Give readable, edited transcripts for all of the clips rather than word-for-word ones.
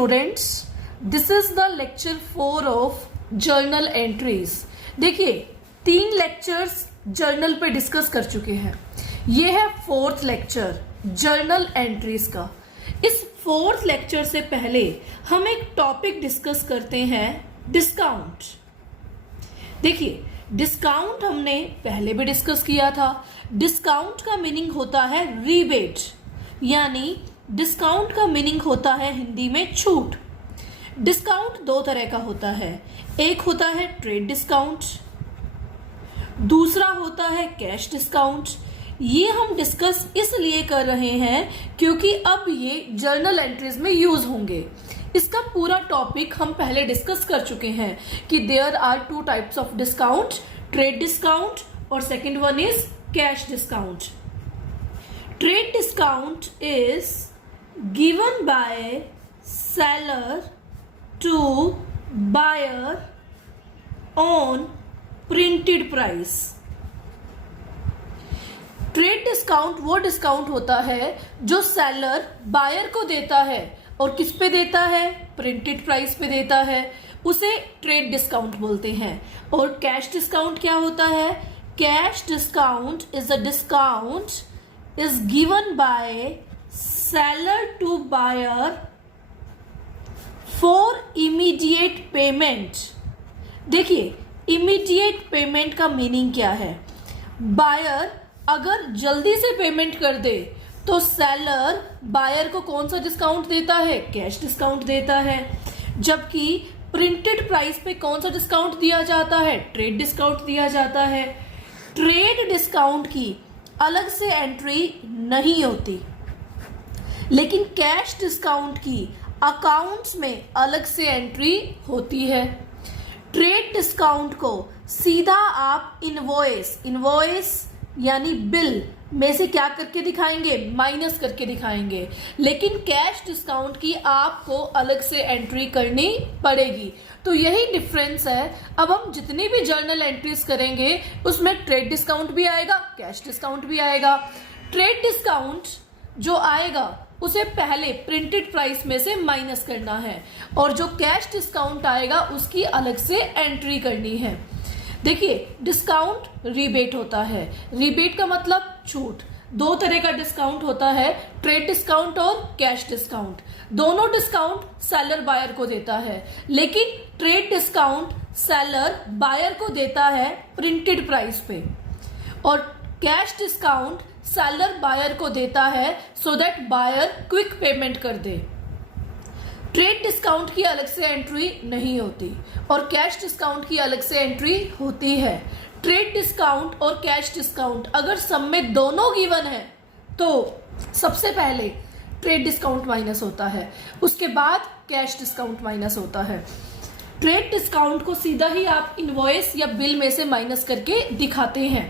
Students, this is the lecture 4 of journal entries. देखिए 3 lectures journal पे discuss कर चुके हैं। ये है 4th लेक्चर जर्नल एंट्रीज का। इस 4th लेक्चर से पहले हम एक टॉपिक डिस्कस करते हैं, डिस्काउंट। देखिए डिस्काउंट हमने पहले भी डिस्कस किया था। डिस्काउंट का मीनिंग होता है रीबेट, यानी डिस्काउंट का मीनिंग होता है हिंदी में छूट। डिस्काउंट 2 तरह का होता है, एक होता है ट्रेड डिस्काउंट, दूसरा होता है कैश डिस्काउंट। ये हम डिस्कस इसलिए कर रहे हैं क्योंकि अब ये जर्नल एंट्रीज में यूज होंगे। इसका पूरा टॉपिक हम पहले डिस्कस कर चुके हैं कि there are 2 types of discount, trade discount और second one is cash discount. Trade discount is given by seller to buyer on printed price. Trade discount वो डिस्काउंट होता है जो सेलर बायर को देता है और किस पे देता है, प्रिंटेड प्राइस पे देता है, उसे ट्रेड डिस्काउंट बोलते हैं। और कैश डिस्काउंट क्या होता है? Cash discount is a discount is given by seller to buyer for immediate payment. देखिए इमीडिएट पेमेंट का मीनिंग क्या है? बायर अगर जल्दी से पेमेंट कर दे तो सेलर बायर को कौन सा डिस्काउंट देता है? कैश डिस्काउंट देता है। जबकि प्रिंटेड प्राइस पे कौन सा डिस्काउंट दिया जाता है? ट्रेड डिस्काउंट दिया जाता है। ट्रेड डिस्काउंट की अलग से एंट्री नहीं होती, लेकिन कैश डिस्काउंट की अकाउंट्स में अलग से एंट्री होती है। ट्रेड डिस्काउंट को सीधा आप इनवॉइस यानी बिल में से क्या करके दिखाएंगे? माइनस करके दिखाएंगे। लेकिन कैश डिस्काउंट की आपको अलग से एंट्री करनी पड़ेगी। तो यही डिफरेंस है। अब हम जितनी भी जर्नल एंट्रीज करेंगे उसमें ट्रेड डिस्काउंट भी आएगा, कैश डिस्काउंट भी आएगा। ट्रेड डिस्काउंट जो आएगा उसे पहले प्रिंटेड प्राइस में से माइनस करना है और जो कैश डिस्काउंट आएगा उसकी अलग से एंट्री करनी है। देखिए डिस्काउंट रिबेट होता है। रिबेट का मतलब छूट। 2 तरह का डिस्काउंट होता है, ट्रेड डिस्काउंट और कैश डिस्काउंट। दोनों डिस्काउंट सेलर बायर को देता है, लेकिन ट्रेड डिस्काउंट सेलर बायर को देता है प्रिंटेड प्राइस पे और कैश डिस्काउंट सेलर बायर को देता है so that buyer quick payment कर दे। ट्रेड डिस्काउंट की अलग से एंट्री नहीं होती और कैश डिस्काउंट की अलग से एंट्री होती है। ट्रेड डिस्काउंट और कैश डिस्काउंट अगर सम में दोनों गिवन है तो सबसे पहले ट्रेड डिस्काउंट माइनस होता है, उसके बाद कैश डिस्काउंट माइनस होता है। ट्रेड डिस्काउंट को सीधा ही आप इनवॉइस या बिल में से माइनस करके दिखाते हैं।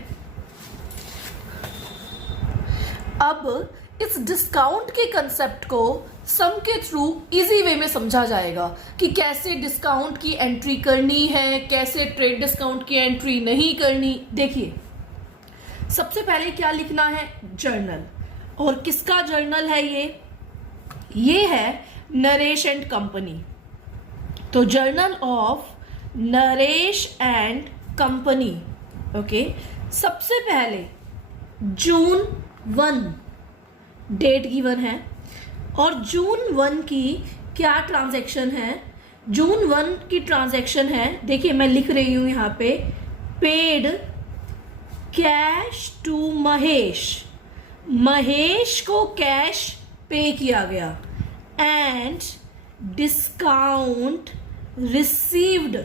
अब इस डिस्काउंट के कंसेप्ट को सम के थ्रू इजी वे में समझा जाएगा कि कैसे डिस्काउंट की एंट्री करनी है, कैसे ट्रेड डिस्काउंट की एंट्री नहीं करनी। देखिए सबसे पहले क्या लिखना है? जर्नल। और किसका जर्नल है ये है नरेश एंड कंपनी। तो journal of Naresh and company. Okay, सबसे पहले जून 1 डेट गिवन है और जून 1 की क्या ट्रांजैक्शन है? जून 1 की ट्रांजैक्शन है, देखिए मैं लिख रही हूं यहां पे, paid cash to Mahesh. Mahesh को कैश पे किया गया and discount received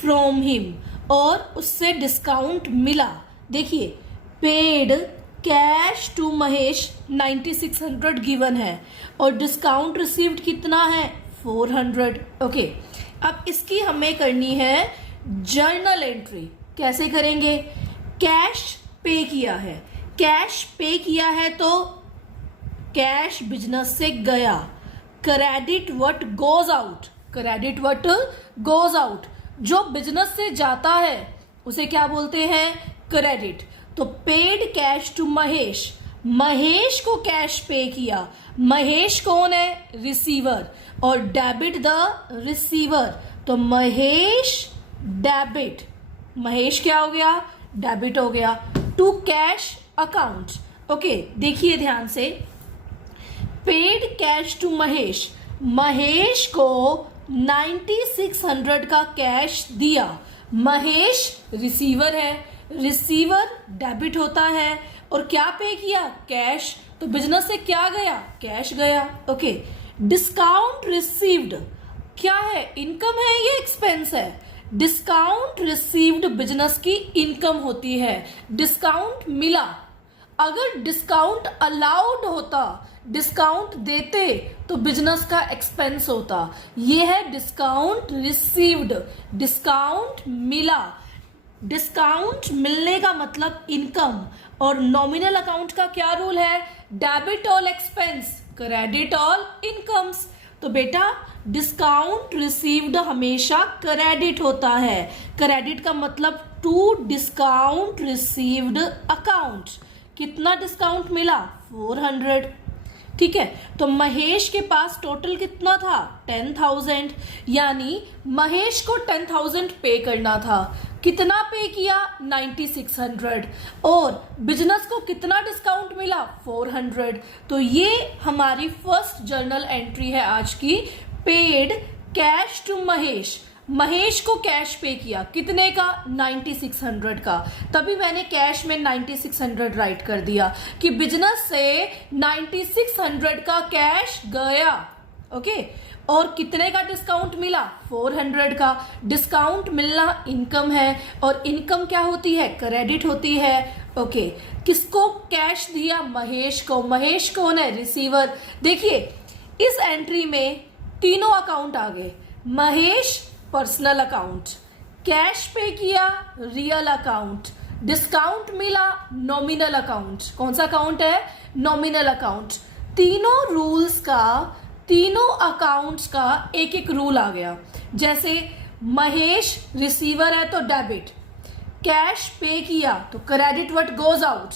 from him, और उससे डिस्काउंट मिला। देखिए paid cash to Mahesh 9600 given है और डिस्काउंट रिसीव्ड कितना है? 400। ओके, अब इसकी हमें करनी है जर्नल एंट्री। कैसे करेंगे? कैश पे किया है, कैश पे किया है तो कैश बिजनेस से गया। Credit what goes out, credit what goes out, जो बिजनेस से जाता है उसे क्या बोलते हैं? क्रेडिट। तो paid cash to Mahesh Mahesh को कैश पे किया। महेश कौन है? रिसीवर, और डेबिट द रिसीवर, तो महेश डेबिट, महेश क्या हो गया? डेबिट हो गया। टू कैश अकाउंट, ओके देखिए ध्यान से, paid cash to Mahesh, Mahesh को 9600 का कैश दिया। महेश रिसीवर है, रिसीवर डेबिट होता है, और क्या पे किया? कैश, तो बिजनेस से क्या गया? कैश गया। ओके, डिस्काउंट रिसीव्ड क्या है? इनकम है या एक्सपेंस है? डिस्काउंट रिसीव्ड बिजनेस की इनकम होती है। डिस्काउंट मिला, अगर डिस्काउंट अलाउड होता, डिस्काउंट देते, तो बिजनेस का एक्सपेंस होता। ये है डिस्काउंट रिसीव्ड, डिस्काउंट मिला। डिस्काउंट मिलने का मतलब इनकम, और नॉमिनल अकाउंट का क्या रूल है? Debit all expense, credit all incomes. तो बेटा डिस्काउंट रिसीव्ड हमेशा क्रेडिट होता है। क्रेडिट का मतलब टू डिस्काउंट रिसीव्ड अकाउंट। कितना डिस्काउंट मिला? 400। ठीक है, तो महेश के पास टोटल कितना था? 10,000, यानी महेश को 10,000 पे करना था। कितना पे किया? 9600, और बिजनेस को कितना डिस्काउंट मिला? 400। तो ये हमारी फर्स्ट जर्नल एंट्री है आज की। Paid cash to Mahesh, Mahesh को कैश पे किया, कितने का? 9600 का। तभी मैंने कैश में 9600 राइट कर दिया कि बिजनेस से 9600 का कैश गया। ओके, और कितने का डिस्काउंट मिला? 400 का। डिस्काउंट मिलना इनकम है, और इनकम क्या होती है? क्रेडिट होती है। ओके, किसको कैश दिया? महेश को। महेश कौन है? रिसीवर। देखिए इस एंट्री में तीनों अकाउंट आ गए। Mahesh personal account, cash pay किया रियल अकाउंट, डिस्काउंट मिला नॉमिनल अकाउंट। कौन सा अकाउंट है? Nominal account. तीनों रूल्स का, तीनों अकाउंट्स का एक एक रूल आ गया। जैसे महेश रिसीवर है तो डेबिट, कैश पे किया तो credit what goes out,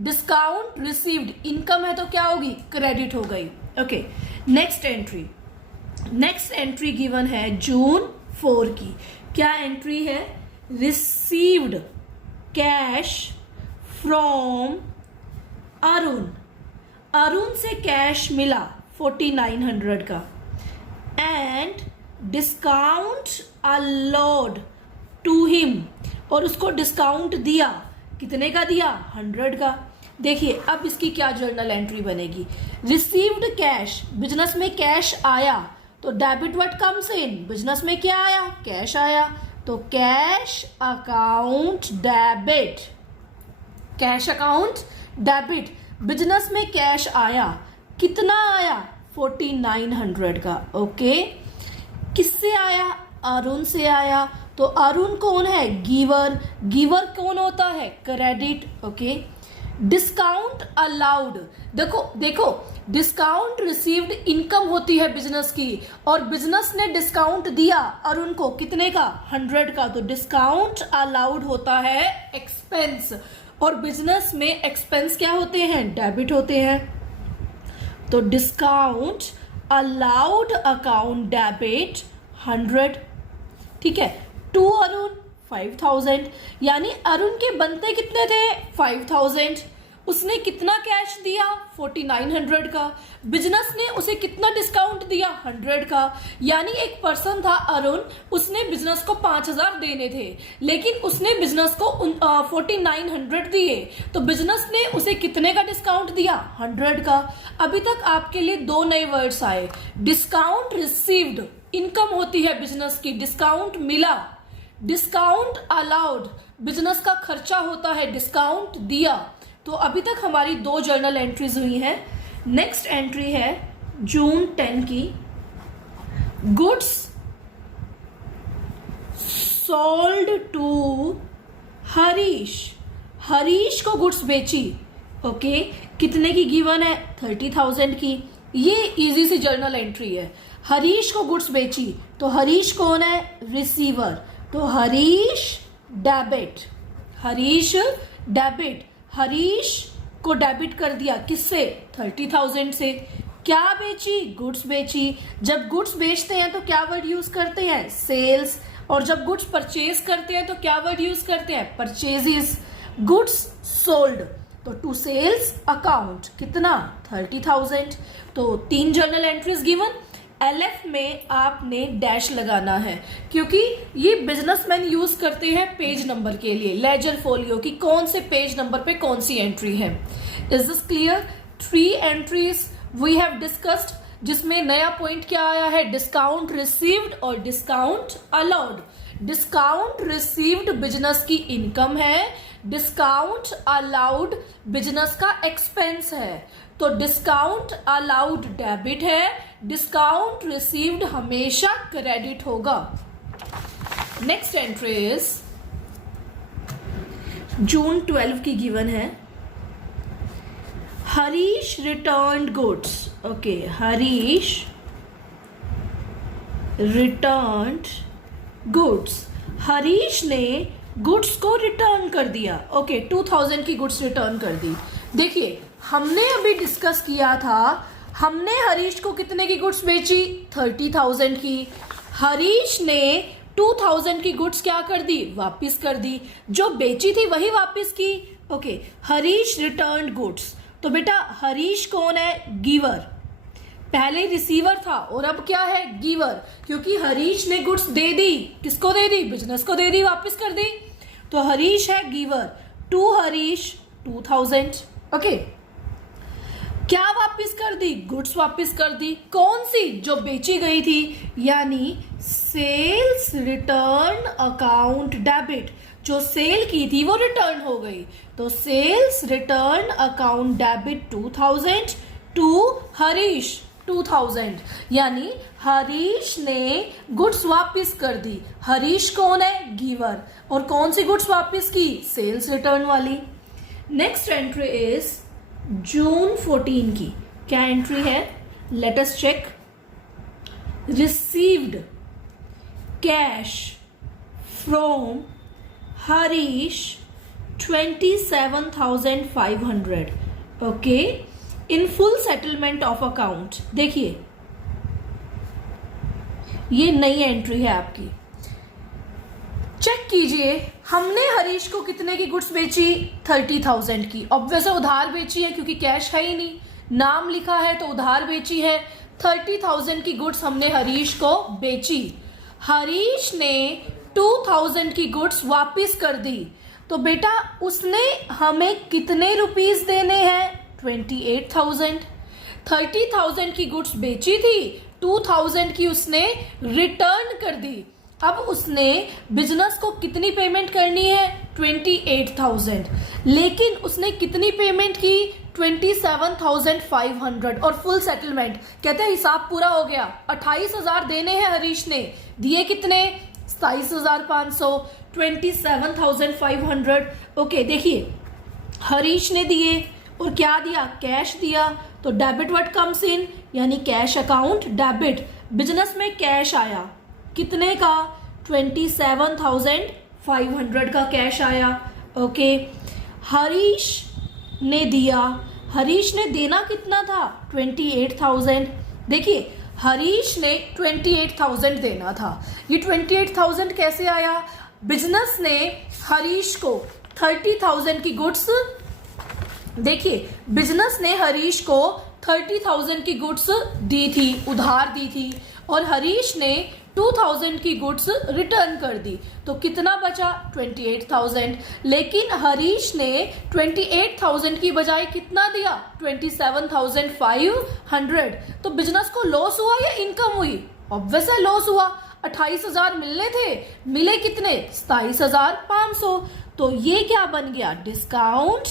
discount received income है तो क्या होगी? क्रेडिट हो गई। Okay, next entry, next entry given है जून 4 की। क्या एंट्री है? Received cash from Arun, Arun से कैश मिला 4900 का, and discount allowed to him, और उसको डिस्काउंट दिया। कितने का दिया? 100 का। देखिए अब इसकी क्या जर्नल एंट्री बनेगी। रिसीव्ड कैश, बिजनेस में कैश आया तो debit what comes in, business में क्या आया? कैश आया, तो cash account debit, cash account debit. Business में कैश आया, कितना आया? 4900 का। ओके, किससे आया? अरुण से आया, तो अरुण कौन है? गिवर, गिवर कौन होता है? क्रेडिट। ओके, डिस्काउंट अलाउड, देखो देखो डिस्काउंट रिसीव्ड इनकम होती है बिजनेस की, और बिजनेस ने डिस्काउंट दिया अरुण को, कितने का? 100 का, तो डिस्काउंट अलाउड होता है एक्सपेंस, और बिजनेस में एक्सपेंस क्या होते हैं? डेबिट होते हैं। तो डिस्काउंट अलाउड अकाउंट डेबिट 100। ठीक है, टू अरुण 5000, यानी अरुण के बनते कितने थे? 5000। उसने कितना कैश दिया? 4900 का। बिजनेस ने उसे कितना डिस्काउंट दिया? 100 का। यानी एक पर्सन था अरुण, उसने बिजनेस को 5000 देने थे, लेकिन उसने बिजनेस को 4900 दिए, तो बिजनेस ने उसे कितने का डिस्काउंट दिया? 100 का। अभी तक आपके लिए दो नए वर्ड्स आए। डिस्काउंट रिसीव्ड इनकम होती है बिजनेस की, डिस्काउंट मिला। डिस्काउंट अलाउड बिजनेस का खर्चा होता है, डिस्काउंट दिया। तो अभी तक हमारी दो जर्नल एंट्रीज हुई हैं। नेक्स्ट एंट्री है जून 10 की। Goods sold to Harish, Harish को गुड्स बेची। ओके, कितने की गिवन है? 30,000 की। ये इजी सी जर्नल एंट्री है। हरीश को गुड्स बेची, तो हरीश कौन है? रिसीवर, तो हरीश डेबिट, हरीश डेबिट, हरीश को डेबिट कर दिया, किससे? 30,000 से। क्या बेची? गुड्स बेची। जब गुड्स बेचते हैं तो क्या वर्ड यूज करते हैं? सेल्स। और जब गुड्स परचेज करते हैं तो क्या वर्ड यूज करते हैं? परचेजेस। गुड्स सोल्ड, तो टू सेल्स अकाउंट कितना? 30,000। तो 3 जर्नल एंट्रीज गिवन। LF में आपने डैश लगाना है क्योंकि ये बिजनेसमैन यूज करते हैं पेज नंबर के लिए, लेजर फोलियो की कौन से पेज नंबर पे कौन सी एंट्री है। Is this clear? 3 entries we have discussed, जिसमें नया पॉइंट क्या आया है? डिस्काउंट रिसीव्ड और discount allowed. Discount received business की इनकम है, डिस्काउंट अलाउड बिजनेस का एक्सपेंस है। तो डिस्काउंट अलाउड डेबिट है, डिस्काउंट रिसीव्ड हमेशा क्रेडिट होगा। नेक्स्ट एंट्री इज जून 12 की गिवन है। Harish returned goods. Okay, Harish returned goods. Harish ने गुड्स को रिटर्न कर दिया। ओके, 2000 की गुड्स रिटर्न कर दी। देखिए, हमने अभी डिस्कस किया था, हमने हरीश को कितने की गुड्स बेची? 30,000 की। हरीश ने 2000 की गुड्स क्या कर दी? वापस कर दी। जो बेची थी वही वापस की। Okay, Harish returned goods. तो बेटा हरीश कौन है? गिवर। पहले रिसीवर था और अब क्या है? गिवर, क्योंकि हरीश ने गुड्स दे दी। किसको दे दी? बिजनेस को दे दी, वापस कर दी। तो हरीश है गिवर। टू हरीश 2000। ओके, क्या वापस कर दी? गुड्स वापस कर दी। कौन सी? जो बेची गई थी, यानी सेल्स रिटर्न अकाउंट डेबिट। जो सेल की थी वो रिटर्न हो गई, तो sales return account debit 2000 to Harish 2000, यानी हरीश ने गुड्स वापस कर दी। हरीश कौन है? गिवर। और कौन सी गुड्स वापस की? सेल्स रिटर्न वाली। नेक्स्ट एंट्री इज जून 14 की। क्या एंट्री है? Let us check. Received cash from Harish 27,500। Okay, in full settlement of account. देखिए, ये नई एंट्री है आपकी। चेक कीजिए, हमने हरीश को कितने की गुड्स बेची? 30,000 की। ऑब्वियस उधार बेची है क्योंकि कैश है ही नहीं, नाम लिखा है तो उधार बेची है। 30,000 की गुड्स हमने हरीश को बेची। हरीश ने 2000 की गुड्स वापस कर दी। तो बेटा उसने हमें कितने रुपीस देने हैं? 28,000। 30,000 की गुड्स बेची थी, 2000 की उसने रिटर्न कर दी। अब उसने बिजनेस को कितनी पेमेंट करनी है? 28,000। लेकिन उसने कितनी पेमेंट की? 27,500। और फुल सेटलमेंट कहते हैं हिसाब पूरा हो गया। 28,000 देने हैं हरीश ने, दिए कितने? 27,500। 27,500। ओके, देखिए हरीश ने दिए और क्या दिया? कैश दिया। तो डेबिट व्हाट कम्स इन, यानी कैश अकाउंट डेबिट। बिजनेस में कैश आया, कितने का? 27,500 का कैश आया। ओके, हरीश ने दिया। हरीश ने देना कितना था? 28,000। देखिए, हरीश ने 28,000 देना था। ये 28,000 कैसे आया? बिजनेस ने हरीश को 30,000 की गुड्स, देखिए बिजनेस ने हरीश को 30,000 की गुड्स दी थी, उधार दी थी, और हरीश ने 2,000 की गुड्स रिटर्न कर दी। तो कितना बचा? 28,000। लेकिन हरीश ने 28,000 की बजाय कितना दिया? 27,500। तो बिजनेस को लॉस हुआ या इनकम हुई? ऑब्वियस है लॉस हुआ। 28,000 मिलने थे, मिले कितने? 27,500। तो ये क्या बन गया? डिस्काउंट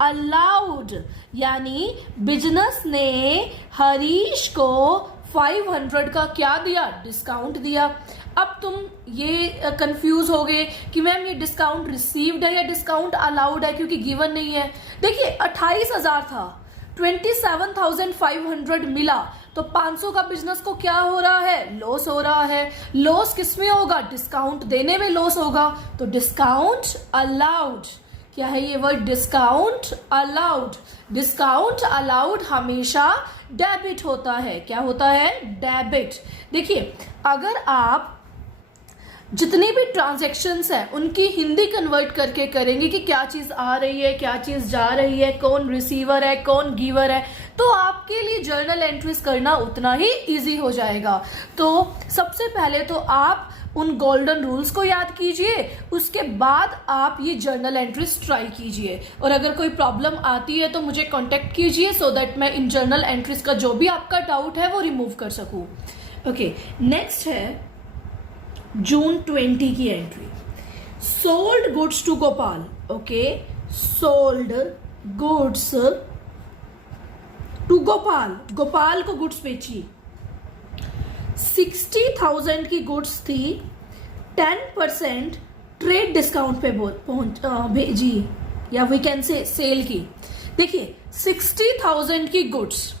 अलाउड, यानी बिजनेस ने हरीश को 500 का क्या दिया? डिस्काउंट दिया। अब तुम ये कंफ्यूज हो गए कि मैम ये डिस्काउंट रिसीव्ड है या डिस्काउंट अलाउड है, क्योंकि गिवन नहीं है। देखिए 28,000 था, 27,500 मिला, तो 500 का बिजनेस को क्या हो रहा है? लॉस हो रहा है। लॉस किस में होगा? डिस्काउंट देने में लॉस होगा। तो डिस्काउंट अलाउड क्या है ये word? Discount allowed. Discount allowed हमेशा डेबिट होता है। क्या होता है? डेबिट। देखिए, अगर आप जितनी भी ट्रांजैक्शंस है उनकी हिंदी कन्वर्ट करके करेंगे कि क्या चीज आ रही है, क्या चीज जा रही है, कौन रिसीवर है, कौन गिवर है, तो आपके लिए जर्नल एंट्रीज करना उतना ही इजी हो जाएगा। तो सबसे पहले तो आप उन गोल्डन रूल्स को याद कीजिए, उसके बाद आप ये जर्नल एंट्रीज ट्राई कीजिए। और अगर कोई प्रॉब्लम आती है तो मुझे कांटेक्ट कीजिए सो दैट मैं इन जर्नल एंट्रीज का जो भी आपका डाउट है वो रिमूव कर सकूं। ओके, नेक्स्ट है जून 20 की entry. Sold goods to Gopal. Okay, sold goods to Gopal. Gopal को गुड्स बेची। 60,000 की गुड्स थी, 10% ट्रेड डिस्काउंट पे भेजी, या वी कैन से सेल की। देखिए, 60,000 की गुड्स,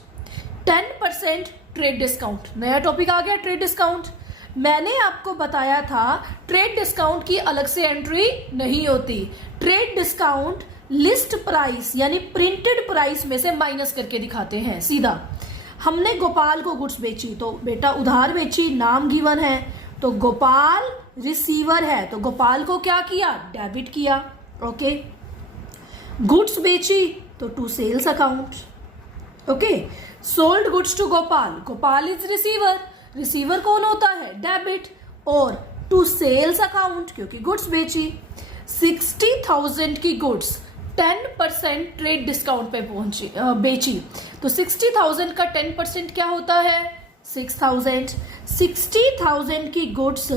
10% ट्रेड डिस्काउंट। नया टॉपिक आ गया, ट्रेड डिस्काउंट। मैंने आपको बताया था ट्रेड डिस्काउंट की अलग से एंट्री नहीं होती। ट्रेड डिस्काउंट लिस्ट प्राइस यानी प्रिंटेड प्राइस में से माइनस करके दिखाते हैं सीधा। हमने गोपाल को गुड्स बेची, तो बेटा उधार बेची, नाम गिवन है, तो गोपाल रिसीवर है, तो गोपाल को क्या किया? डेबिट किया। ओके, गुड्स बेची तो to sales account. Okay, sold goods to Gopal, Gopal is receiver, receiver कौन होता है? डेबिट। और टू सेल्स अकाउंट क्योंकि गुड्स बेची। 60,000 की गुड्स 10% ट्रेड डिस्काउंट पे बेची, तो 60,000 का 10% क्या होता है? 6,000। 60,000 की गुड्स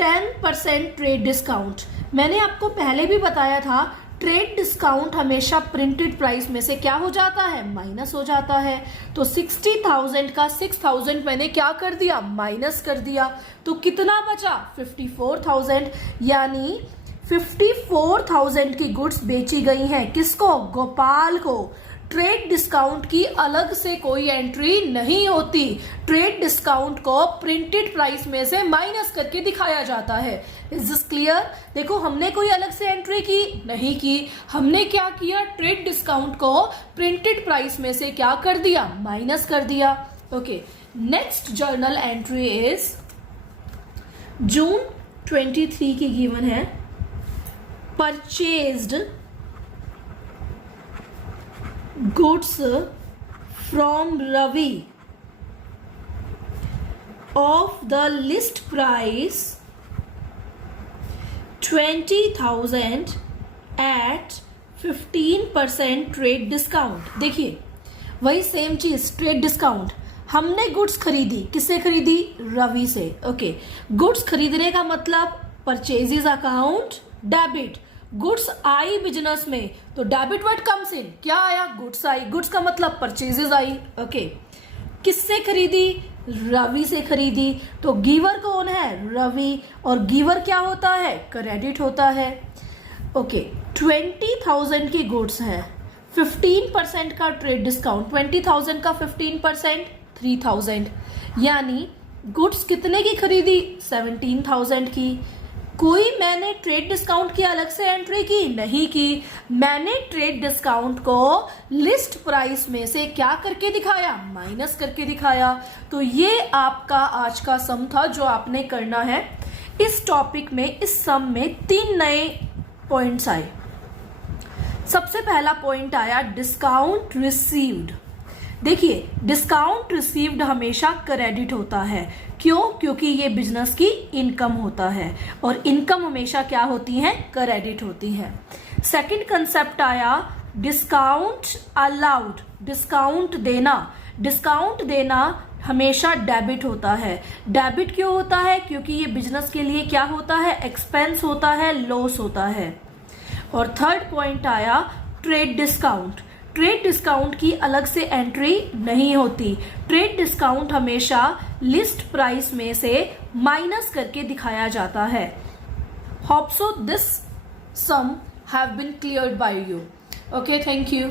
10% ट्रेड डिस्काउंट। मैंने आपको पहले भी बताया था ट्रेड डिस्काउंट हमेशा प्रिंटेड प्राइस में से क्या हो जाता है? माइनस हो जाता है। तो 60,000 का 6,000 मैंने क्या कर दिया? माइनस कर दिया। तो कितना बचा? 54,000। यानी 54,000 की गुड्स बेची गई हैं। किसको? गोपाल को। ट्रेड डिस्काउंट की अलग से कोई एंट्री नहीं होती। ट्रेड डिस्काउंट को प्रिंटेड प्राइस में से माइनस करके दिखाया जाता है। Is this clear? देखो, हमने कोई अलग से एंट्री की नहीं की, हमने क्या किया? ट्रेड डिस्काउंट को प्रिंटेड प्राइस में से क्या कर दिया? माइनस कर दिया। Okay, next journal entry is जून 23 की गिवन है। Purchased goods from Ravi of the list price 20,000 at 15% trade discount. देखिए, वही सेम चीज, ट्रेड डिस्काउंट। हमने गुड्स खरीदी, किससे खरीदी? रवि से। ओके, गुड्स खरीदने का मतलब purchases account debit. Goods I business में, तो डेबिट वर्ड कम्स इन। क्या आया? गुड्स आई। गुड्स का मतलब परचेजेस आई। ओके, किससे खरीदी? रवि से खरीदी, तो गिवर कौन है? रवि। और गिवर क्या होता है? क्रेडिट होता है। ओके, 20,000 की गुड्स है, 15% का ट्रेड डिस्काउंट। 20,000 का 15% 3,000, यानी गुड्स कितने की खरीदी? 17,000 की। कोई मैंने ट्रेड डिस्काउंट की अलग से एंट्री की नहीं की। मैंने ट्रेड डिस्काउंट को लिस्ट प्राइस में से क्या करके दिखाया? माइनस करके दिखाया। तो ये आपका आज का सम था जो आपने करना है। इस टॉपिक में, इस सम में 3 नए पॉइंट्स आए। सबसे पहला पॉइंट आया डिस्काउंट रिसीव्ड। देखिए, डिस्काउंट रिसीव्ड हमेशा क्रेडिट होता है। क्यों? क्योंकि ये बिजनेस की इनकम होता है, और इनकम हमेशा क्या होती है? क्रेडिट होती है। सेकंड कंसेप्ट आया डिस्काउंट अलाउड। डिस्काउंट देना, डिस्काउंट देना हमेशा डेबिट होता है। डेबिट क्यों होता है? क्योंकि ये बिजनेस के लिए क्या होता है? एक्सपेंस होता है, लॉस होता है। और थर्ड पॉइंट आया ट्रेड डिस्काउंट। ट्रेड डिस्काउंट की अलग से एंट्री नहीं होती। ट्रेड डिस्काउंट हमेशा लिस्ट प्राइस में से माइनस करके दिखाया जाता है। Hope so this sum have been cleared by you. Okay, thank you.